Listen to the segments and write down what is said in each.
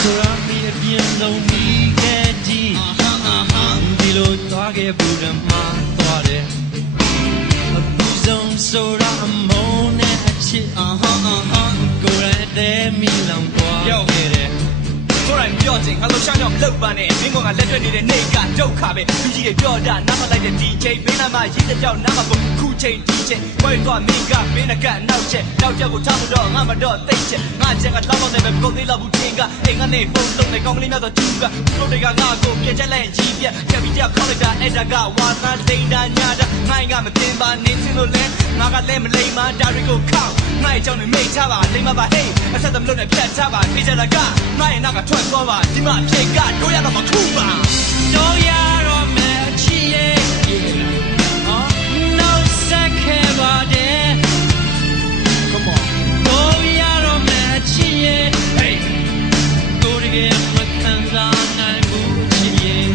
ဆိုတာမီအပြင်းဆုံးမိခဲ့ကြီးဒီလိုသွားခဲ့ဘူးဓမ္မသွားတယ်အပူဆုံးဆိုတာအမုန်းနဲ့အချစ်ကိုယ်ရတဲ့မိလောင်သွားခဲ့တယ်ကိုယ်တိုင်ပြောချင်ငါတို့ရှောင်းရှောင်းလှုပ်ပန်းနေမင်းကလက်တွေ့နေတဲ့နေကဒုက္ခပဲလူကြီးတွေပြောတာနားမလိုက်တဲ့ DJ မင်းနာမရေးတဲ့ကြောင့်နားမပုံခုချိန်ဒီချိန်ဝိုင်းသွားမင်းကမင်းကနောက်ချက်ကိုထားမတော့ငါမတော့သိချက်ငါချက်ကလောက်တော့တယ်ပဲကုန်သေးလောက်ဘူးထင်ကအိမ်ကနေပုံလုံးနဲ့ကောင်းကလေးများတော့သူကသူတို့တွေကငါကိုပြက်ချက်လိုက်ကြီးပြက်ချက်ပြီးကြောက်ခေါ်လိုက်တာအဲ့ဒါကဝါသန်းတိန်တာညာတာငါကမတင်ပါနေစင်လို့လဲငါကလည်းမလိမ္မာဒါတွေကိုခောက်ငါ့အကြောင်းနဲ့မိတ်ထားပါလိမ္မာပါဟေးအဆက်သမလို့နဲ့ဖြတ်ထားပါဖေးချတာကငါရဲ့နောက်ကထွက်သွားပါဒီမှာအဖြစ်ကတို့ရတော့မခုပါတို့ရတော့မယ်ချီရဲ့နောက်ဆက်ခဲ့ပါတယ် Come on တို့ရတော့မယ်ချီရဲ့ Hey တို့တကယ်မခံစားနိုင်ဘူးချီရဲ့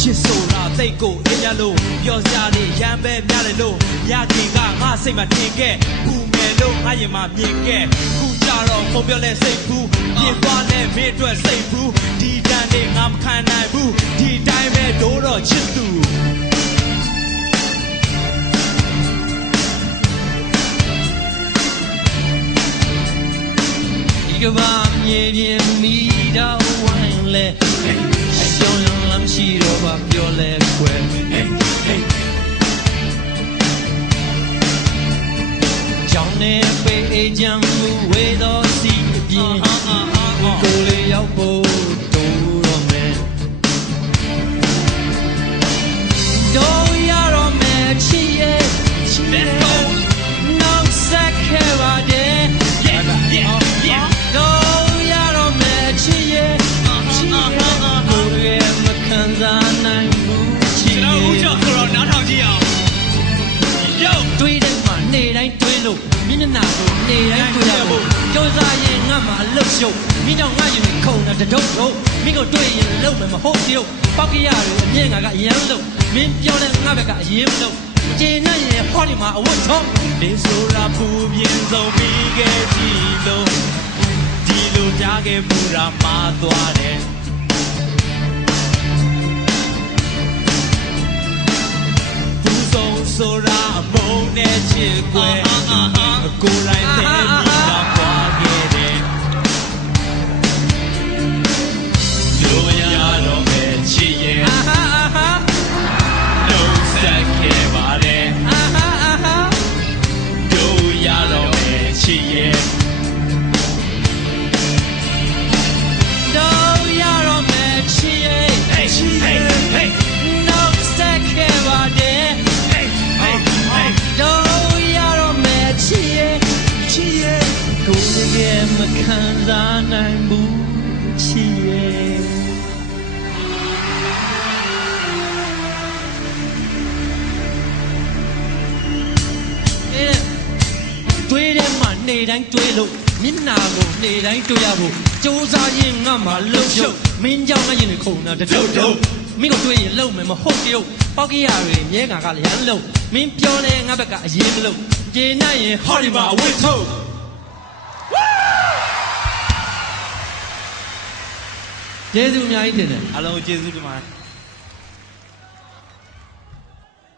ချစ်ဆိုတာသိတ်ကိုအင်းရလို့ပြောစရာလေးရမ်းပဲများတယ်လို့ရခင်ကငါစိတ်မှာထင်ခဲ့ဘူးမယ်လို့ငါရင်မှာမြင်ခဲ့ခုကြတော့ဖုံပြောလဲစိတ်ဘူးပြစ်သွားလဲမင်းအတွက်စိတ်ဘူးဒီတန်လေးငါမခံနိုင်ဘူးဒီတိုင်းပဲဒိုးတော့ချစ်သူဒီကဘာမြေပြင်မိတော့ဝိုင်းလဲရှောင်းရောင်လမ်းရှိတော့ဘာပြောလဲခွဲကြောင်းနေပေးအကြံမှုဝေတော်စီအပြင်းကိုလေးရောက်ဖို့တိုးတော့မယ်တို့ရတော့မယ်ချီရဲ့နောက်ဆက်ခဲ့ပါတယ်တို့ရတော့မယ်ချီရဲ့ကိုယ်မခံစားနိုင်ဘူးချီရဲ့ကျွန်တော်ဦးကျော်ဆိုတော့နားထောင်ကြည့်အောင်တွေးတဲ့မှာနေတိုင်းတွေးလို့မျက်နှာကိုနေတိုင်းတွေ့ရဖို့ကြောစားရင်ငါမှအလုတ်ရှုပ်မင်းတော့ငါယူနေခုံတာတဒုတ်တော့မင်းကိုတွေ့ရင်လုံမယ်မဟုတ်တရုပ်ပောက်ကရတွေအမြင့်ငါကအရန်လို့မင်းပြောတဲ့ငါဘက်ကအရင်လို့ကျင်းနဲ့ရင်ဟောဒီမှာအဝတ်ထုံးဒီဆိုတာပူပြင်းဆုံးပြီးခဲ့ကြည့်လို့ဒီလိုကြားခဲ့ပူတာမှာသွားတယ်ဆိုတာအမုန်းနဲ့ချစ်ကွယ်ကိုယ်တိုင်းသိပြီးတော့ပွားခဲ့တယ်တို့ရတော့ပဲချစ်ရဲ့လုံးဆက်ခဲ့ပါတယ်တို့ရတော့ပဲချစ်ရဲ့တို့ရတော့ပဲချစ်ရဲ့နောက်ဆက်ခဲ့ပါတယ်တို့ရတော့မယ်ချီရဲ့ကိုယ်တကယ်မခံစားနိုင်ဘူးချီရဲ့တွေးတယ်မှနေတိုင်းတွေးလို့မျက်နှာကိုနေတိုင်းတွေ့ရဖို့စူးစမ်းရင်ငါမှလှုပ်ရှုပ်မင်းကြောင့်ငါရင်တွေခုန်တာတဒုတ်ဒုတ်မင်းကိုတွေ့ရင်လုံမယ်မဟုတ်တရုပ်ပောက်ကရတွေမြဲငါကလည်းရမ်းလို့မင်းပြောလဲငါဘက်ကအရင်မလို့ကျင်းနိုင်ရင်ဟောဒီမှာအဝတ်ထုတ်ကျေးဇူးအများကြီးတင်တယ်အားလုံးကျေးဇူးတင်ပါတယ်